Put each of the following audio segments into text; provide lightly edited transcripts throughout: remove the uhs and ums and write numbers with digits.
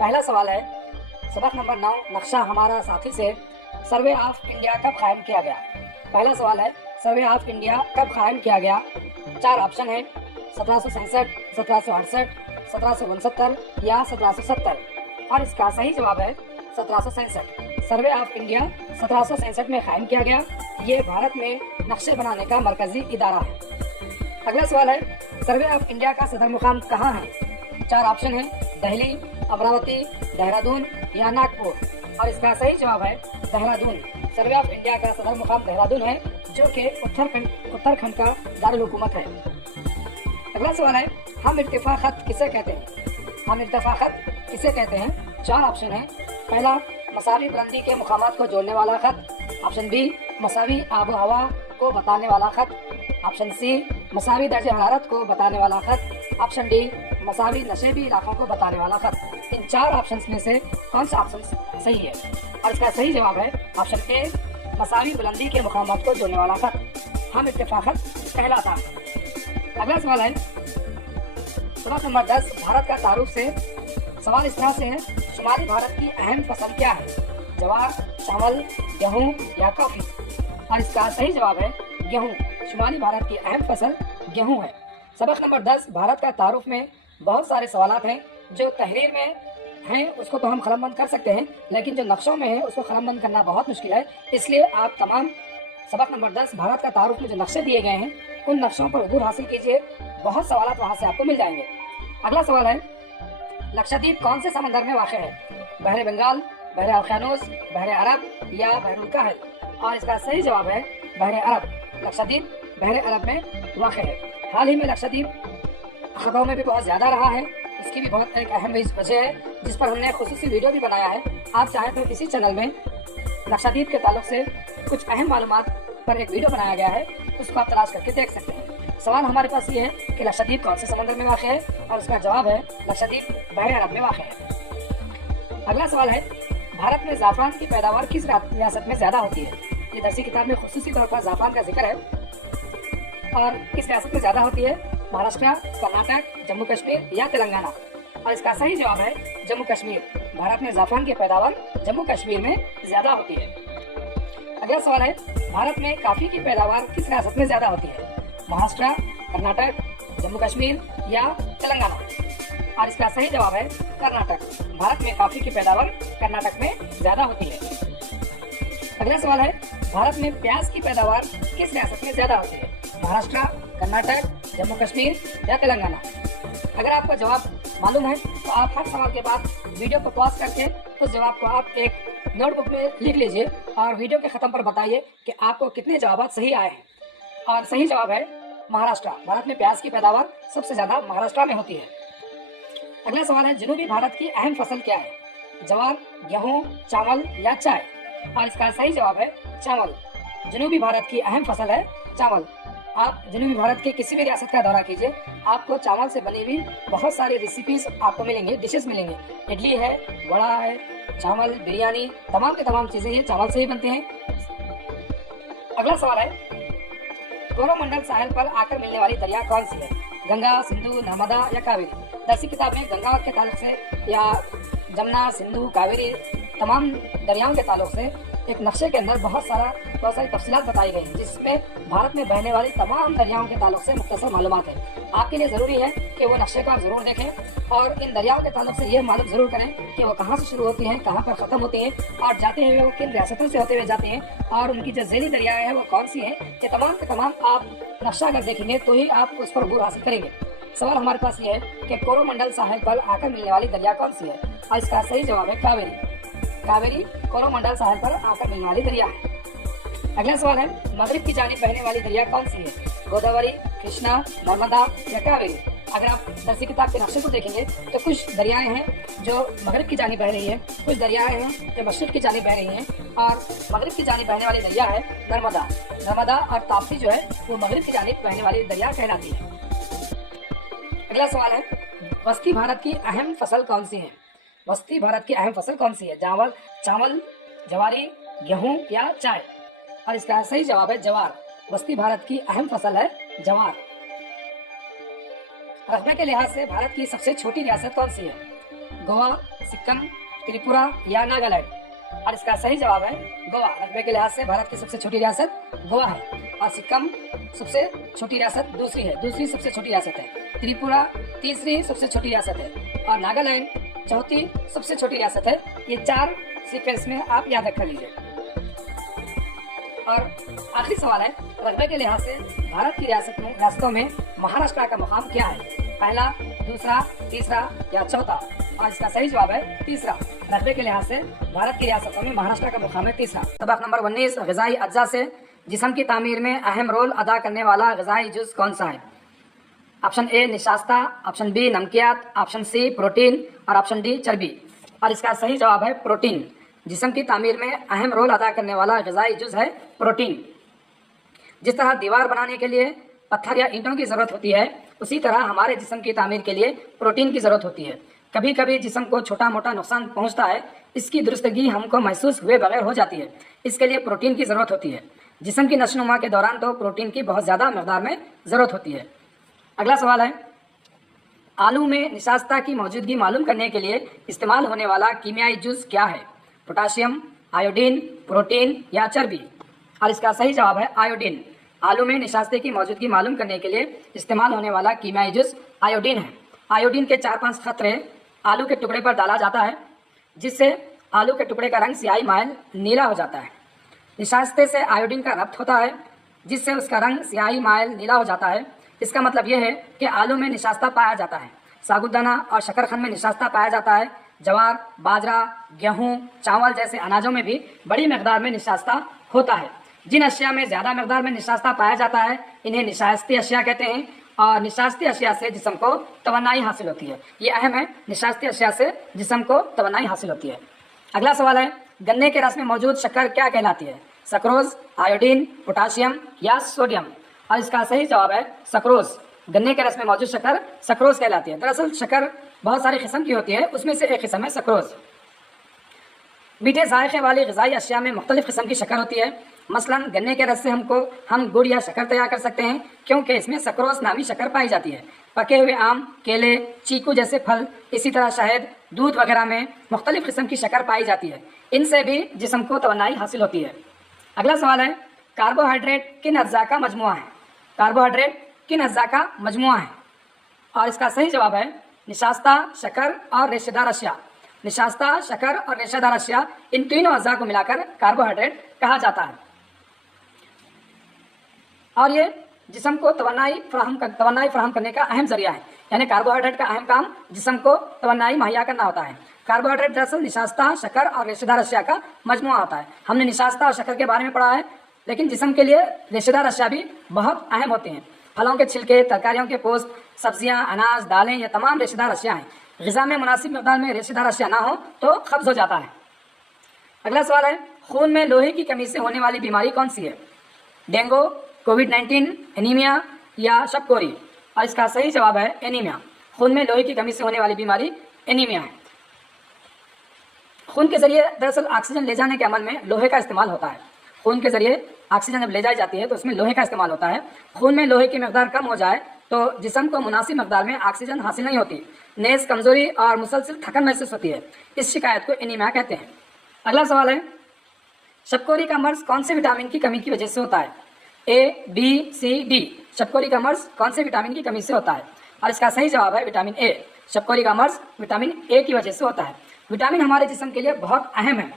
पहला सवाल है सबक नंबर 9 नक्शा हमारा साथी से सर्वे ऑफ इंडिया कब कायम किया गया। पहला सवाल है सर्वे ऑफ इंडिया कब कायम किया गया। 4 ऑप्शन है 1767, 1768, 1769 या 1770 और इसका सही जवाब है 1767। सर्वे ऑफ इंडिया 1767 में कायम किया गया। ये भारत में नक्शे बनाने का मरकजी इदारा है। अगला सवाल है सर्वे ऑफ इंडिया का सदर मुकाम कहाँ है। 4 ऑप्शन है दिल्ली, अमरावती, देहरादून या नागपुर और इसका सही जवाब है देहरादून। सर्वे ऑफ इंडिया का सदर मुकाम देहरादून है जो कि उत्तराखंड का दारुल हुकूमत है। अगला सवाल है हम इत्तेफाकत किसे कहते हैं। हम इत्तेफाकत किसे कहते हैं। 4 ऑप्शन है पहला मसावी बुलंदी के मुकामात को जोड़ने वाला खत, ऑप्शन बी मसावी आबो हवा को बताने वाला खत, ऑप्शन सी मसावी दर्जे हरारत को बताने वाला खत, ऑप्शन डी मसावी नशेबी इलाकों को बताने वाला खत। इन 4 ऑप्शंस में से कौन सा ऑप्शन सही है और इसका सही जवाब है ऑप्शन ए मसावी बुलंदी के मुकामात को जोड़ने वाला खत हम इत्तेफाकत कहलाता है। अगला सवाल है सबक नंबर 10 भारत का तारुफ से। सवाल इस तरह से है शुमाली भारत की अहम फसल क्या है। ज्वार, चावल, गेहूँ या कॉफी और इसका सही जवाब है गेहूँ। शुमाली भारत की अहम फसल गेहूँ है। सबक नंबर 10 भारत का तारुफ में बहुत सारे सवालात हैं जो तहरीर में हैं उसको तो हम कलमबंद कर सकते हैं लेकिन जो नक्शों में है उसको कलमबंद करना बहुत मुश्किल है। इसलिए आप तमाम सबक नंबर 10 भारत का तारुफ में जो नक्शे दिए गए हैं उन नक्शों पर उबूर हासिल कीजिए। बहुत सवालात वहाँ से आपको मिल जाएंगे। अगला सवाल है लक्षद्वीप कौन से समंदर में वाक़ है। बहरे बंगाल, बहरे अफ्रीकानोस, बहरे अरब या बहरुल कहल और इसका सही जवाब है बहरे अरब। लक्षद्वीप बहरे अरब में वाक़ है। हाल ही में लक्षद्वीप खबरों में भी बहुत ज़्यादा रहा है। इसकी भी बहुत एक अहम वजह है जिस पर हमने खुसूसी वीडियो भी बनाया है। आप चाहें तो इसी चैनल में लक्षद्वीप के ताल्लुक से कुछ अहम मालूमात पर एक वीडियो बनाया गया है, उसको आप तलाश करके देख सकते हैं। सवाल हमारे पास ये है कि लक्षद्वीप कौन से समंदर में वाक़ है और उसका जवाब है लक्षद्वीप बहरे अरब में वाक़ है। अगला सवाल है भारत में ज़ाफ़रान की पैदावार किस रियासत में ज़्यादा होती है। ये दरसी किताब में खुसूसी तौर पर ज़ाफ़रान का जिक्र है और किस रियासत में ज़्यादा होती है। महाराष्ट्र, कर्नाटक, जम्मू कश्मीर या तेलंगाना और इसका सही जवाब है जम्मू कश्मीर। भारत में ज़ाफ़रान की पैदावार जम्मू कश्मीर में ज़्यादा होती है। अगला सवाल है भारत में कॉफ़ी की पैदावार किस रियासत में ज़्यादा होती है। महाराष्ट्र, कर्नाटक, जम्मू कश्मीर या तेलंगाना और इसका सही जवाब है कर्नाटक। भारत में कॉफ़ी की पैदावार कर्नाटक में ज़्यादा होती है। अगला सवाल है भारत में प्याज की पैदावार किस रियासत में ज़्यादा होती है। महाराष्ट्र, कर्नाटक, जम्मू कश्मीर या तेलंगाना। अगर आपको जवाब मालूम है तो आप हर सवाल के बाद वीडियो को पॉज करके उस जवाब को आप एक नोटबुक में लिख लीजिए और वीडियो के ख़त्म पर बताइए कि आपको कितने जवाब सही आए हैं। और सही जवाब है महाराष्ट्र। भारत में प्याज की पैदावार सबसे ज़्यादा महाराष्ट्र में होती है। अगला सवाल है जनूबी भारत की अहम फसल क्या है। ज्वार, गेहूँ, चावल या चाय और इसका सही जवाब है चावल। जनूबी भारत की अहम फसल है चावल। आप जनूबी भारत के किसी भी रियासत का दौरा कीजिए, आपको चावल से बनी हुई बहुत सारी रेसिपीज आपको मिलेंगे, डिशेस मिलेंगे। इडली है, वड़ा है, चावल, बिरयानी, तमाम के तमाम चीज़ें ये चावल से ही बनते हैं। अगला सवाल है कोरोमंडल साहिल पर आकर मिलने वाली दरिया कौन सी है। गंगा, सिंधु, नर्मदा या कावेरी। दरसी किताब में गंगा के ताल्लुक से या जमुना, सिंधु, कावेरी तमाम दरियाओं के ताल्लुक से एक नक्शे के अंदर बहुत सारी तफसीलात बताई गई हैं जिसमें भारत में बहने वाली तमाम दरियाओं के ताल्लुक से मुख्तसर मालूमात है। आपके लिए ज़रूरी है कि वो नक्शे को आप ज़रूर देखें और इन दरियाओं के ताल्लुक से ये मालूम ज़रूर करें कि वो कहाँ से शुरू होती हैं, कहाँ पर ख़त्म होती हैं और जाते हुए वो किन रियासतों से होते हुए जाते हैं और उनकी जो ज़ैली दरियाएँ हैं वो कौन सी हैं। ये तमाम के तमाम आप नक्शा अगर देखेंगे तो ही आप उस पर अबूर हासिल करेंगे। सवाल हमारे पास ये है कि कोरोमंडल साहिल पर आकर मिलने वाली दरिया कौन सी है और इसका सही जवाब है कावेरी। कावेरी कोरोमंडल साहिल पर आकर मिलने वाली दरिया है। अगला सवाल है मगरिब की जानिब बहने वाली दरिया कौन सी है। गोदावरी, कृष्णा, नर्मदा या कावेरी। अगर आप दरसी किताब के नक्शे को देखेंगे तो कुछ दरियाएं हैं जो मगरिब की जानिब बह रही है, कुछ दरियाएं हैं जो मशरिक की जानिब बह रही हैं और मगरिब की जानिब बहने वाली दरिया है नर्मदा। नर्मदा और ताप्ती जो है वो मगरिब की जानिब बहने वाली दरिया कहलाती है। अगला सवाल है वस्ती भारत की अहम फसल कौन सी है। वस्ती भारत की अहम फसल कौन सी है। चावल, ज्वारी, गेहूं या चाय और इसका सही जवाब है ज्वार। वस्ती भारत की अहम फसल है ज्वार। रकबे के लिहाज से भारत की सबसे छोटी रियासत कौन सी है। गोवा, सिक्किम, त्रिपुरा या नागालैंड। और इसका सही जवाब है गोवा। रकबे के लिहाज से भारत की सबसे छोटी रियासत गोवा है और सिक्किम सबसे छोटी रियासत दूसरी सबसे छोटी रियासत है। त्रिपुरा तीसरी सबसे छोटी रियासत है और नागालैंड चौथी सबसे छोटी रियासत है। ये 4 सीक्वेंस में आप याद रख लीजिए। और आखिरी सवाल है, रकबे के लिहाज से भारत की रियासतों में महाराष्ट्र का मुकाम क्या है? पहला, दूसरा, तीसरा या चौथा? और इसका सही जवाब है तीसरा। रकबे के लिहाज से भारत की रियासतों में महाराष्ट्र का मुकाम है तीसरा। सबक नंबर 19, ग़िज़ाई अज्जा से जिस्म की तामीर में अहम रोल अदा करने वाला ग़िज़ाई जुज़ कौन सा है? ऑप्शन ए निशास्ता, ऑप्शन बी नमकियात, ऑप्शन सी प्रोटीन और ऑप्शन डी चर्बी। और इसका सही जवाब है प्रोटीन। जिस्म की तामीर में अहम रोल अदा करने वाला ग़िज़ाई जुज़ है प्रोटीन। जिस तरह दीवार बनाने के लिए पत्थर या ईंटों की ज़रूरत होती है, उसी तरह हमारे जिस्म की तामीर के लिए प्रोटीन की ज़रूरत होती है। कभी कभी जिस्म को छोटा मोटा नुकसान पहुंचता है, इसकी दुरुस्तगी हमको महसूस हुए बगैर हो जाती है। इसके लिए प्रोटीन की ज़रूरत होती है। जिस्म की नशोनुमा के दौरान तो प्रोटीन की बहुत ज़्यादा मकदार में ज़रूरत होती है। अगला सवाल है, आलू में निशास्ता की मौजूदगी मालूम करने के लिए इस्तेमाल होने वाला कीमियाई जुज़ क्या है? पोटाशियम, आयोडीन, प्रोटीन या चर्बी? और इसका सही जवाब है आयोडीन। आलू में निशास्ते की मौजूदगी मालूम करने के लिए इस्तेमाल होने वाला कीमियाई जुज़ आयोडीन है। आयोडीन के 4-5 खतरे आलू के टुकड़े पर डाला जाता है, जिससे आलू के टुकड़े का रंग स्याही माइल नीला हो जाता है। निशास्ते से आयोडीन का रब्त होता है, जिससे उसका रंग स्याही माइल नीला हो जाता है। इसका मतलब यह है कि आलू में निशास्ता पाया जाता है। साबूदाना और शकरकंद में निशास्ता पाया जाता है। जवार, बाजरा, गेहूँ, चावल जैसे अनाजों में भी बड़ी मकदार में निशास्ता होता है। जिन अशिया में ज़्यादा मकदार में निशास्ता पाया जाता है, इन्हें निशास्ती अशिया कहते हैं। और निशास्ती अशिया से जिस्म को तवन्नाई हासिल होती है। ये अहम है, निशास्ती अशिया से जिस्म को तवन्नाई हासिल होती है। अगला सवाल है, गन्ने के रस में मौजूद शक्कर क्या कहलाती है? सक्रोज, आयोडीन, पोटाशियम या सोडियम? और इसका सही जवाब है सक्रोज। गन्ने के रस में मौजूद शक्कर सक्रोज कहलाती है। दरअसल शक्कर बहुत सारी किस्म की होती है, उसमें से एक किस्म है सक्रोज। मीठे जायके वाली ग़िज़ाई अशिया में मुख्तलिफ किस्म की शक्कर होती है। मसलन गन्ने के रस से हम गुड़ या शक्कर तैयार कर सकते हैं, क्योंकि इसमें सक्रोज नामी शक्कर पाई जाती है। पके हुए आम, केले, चीकू जैसे फल, इसी तरह शहद, दूध वगैरह में मुख्तलिफ किस्म की शक्कर पाई जाती है। इनसे भी जिस्म को तवन्नाई हासिल होती है। अगला सवाल है, कार्बोहाइड्रेट किन अज्जा का मजमुआ है? कार्बोहाइड्रेट किन अज्जा का मजमुआ है? और इसका सही जवाब है निशास्ता, शक्कर और रेशेदार अशिया। निशास्ता, शक्कर और रेशेदार अशिया, इन तीनों अज्जा को मिलाकर कार्बोहाइड्रेट कहा जाता है। और ये जिस्म को तवन्नाई फराहम करने का अहम जरिया है। यानी कार्बोहाइड्रेट का अहम काम जिस्म को तवन्नाई मुहैया करना होता है। कार्बोहाइड्रेट दरअसल निशास्ता, शक्कर और रेशेदार अशिया का मजमुआ होता है। हमने निशास्ता और शक्कर के बारे में पढ़ा है, लेकिन जिस्म के लिए रेशेदार अशिया भी बहुत अहम होते हैं। फलों के छिलके, तरकारियों के पोस्ट, सब्जियां, अनाज, दालें, ये तमाम रेशेदार अशिया हैं। ग़िज़ा में मुनासिब मकदार में रेशेदार अशिया ना हो तो कब्ज़ हो जाता है। अगला सवाल है, खून में लोहे की कमी से होने वाली बीमारी कौन सी है? डेंगू, कोविड-19, एनीमिया या शबकोरी? और इसका सही जवाब है एनीमिया। खून में लोहे की कमी से होने वाली बीमारी एनीमिया है। खून के जरिए दरअसल ऑक्सीजन ले जाने के अमल में लोहे का इस्तेमाल होता है। खून के जरिए ऑक्सीजन जब ले जाई जाती है तो उसमें लोहे का इस्तेमाल होता है। खून में लोहे की मकदार कम हो जाए तो जिस्म को मुनासिब मकदार में ऑक्सीजन हासिल नहीं होती, नेज़, कमजोरी और मुसलसल थकन महसूस होती है। इस शिकायत को एनीमिया कहते हैं। अगला सवाल है, शबकोरी का मर्ज कौन से विटामिन की कमी की वजह से होता है? ए, बी, सी, डी? शबकोरी का मर्ज कौन से विटामिन की कमी से होता है? और इसका सही जवाब है विटामिन ए। शबकोरी का मर्ज विटामिन ए की वजह से होता है। विटामिन हमारे जिस्म के लिए बहुत अहम है।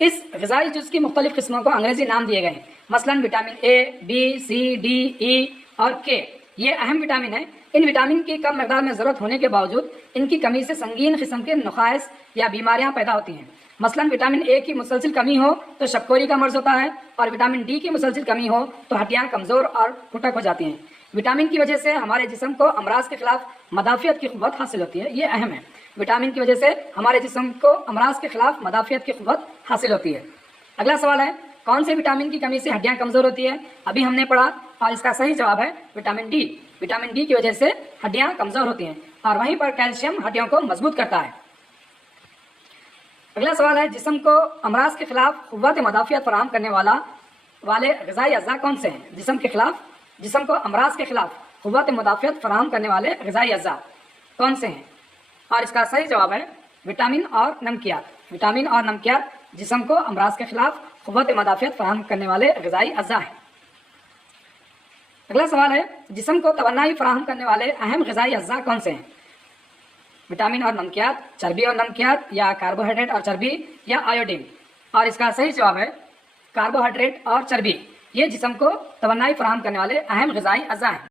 इस ग़िज़ाई जुज़ की मुख्तलिफ किस्मों को अंग्रेजी नाम दिए गए हैं। मसलन vitamin A, B, C, D, E और के, ये अहम विटामिन है। इन विटामिन की कम मकदार में ज़रूरत होने के बावजूद इनकी कमी से संगीन किस्म के नुक़ाइस या बीमारियां पैदा होती हैं। मसलन विटामिन ए की मुसलसिल कमी हो तो शबकोरी का मर्ज होता है, और विटामिन डी की मुसलसिल कमी हो तो हड्डियाँ कमज़ोर और फुटक हो जाती हैं। विटामिन की वजह से हमारे जिस्म को अमराज के खिलाफ मदाफ़ियत की क़ुव्वत हासिल होती है। ये अहम है। विटामिन की वजह से हमारे जिस्म को अमराज के खिलाफ मदाफ़ियत की क़ुव्वत हासिल होती है। अगला सवाल है, कौन से विटामिन की कमी से हड्डियाँ कमज़ोर होती है? अभी हमने पढ़ा, और इसका सही जवाब है विटामिन डी। विटामिन डी की वजह से हड्डियाँ कमज़ोर होती हैं, और वहीं पर कैल्शियम हड्डियों को मजबूत करता है। अगला सवाल है, जिस्म को अमराज के खिलाफ क़ुव्वत मदाफ़ियत फराहम करने वाले ग़िज़ाई अज़्ज़ा कौन से हैं? जिस्म को अमराज के खिलाफ क़ुव्वत मदाफ़ियत फराहम करने वाले ग़िज़ाई अज़्ज़ा कौन से हैं? اور اس کا صحیح جواب ہے وٹامن اور نمکیات۔ وٹامن اور نمکیات جسم کو امراض کے خلاف قوت مدافعت فراہم کرنے والے غذائی اجزاء ہیں۔ اگلا سوال ہے جسم کو توانائی فراہم کرنے والے اہم غذائی اجزاء کون سے ہیں؟ وٹامن اور نمکیات، چربی اور نمکیات، یا کاربوہائیڈریٹ اور چربی، یا آیوڈین؟ اور اس کا صحیح جواب ہے کاربوہائیڈریٹ اور چربی، یہ جسم کو توانائی فراہم کرنے والے اہم غذائی اجزاء ہیں۔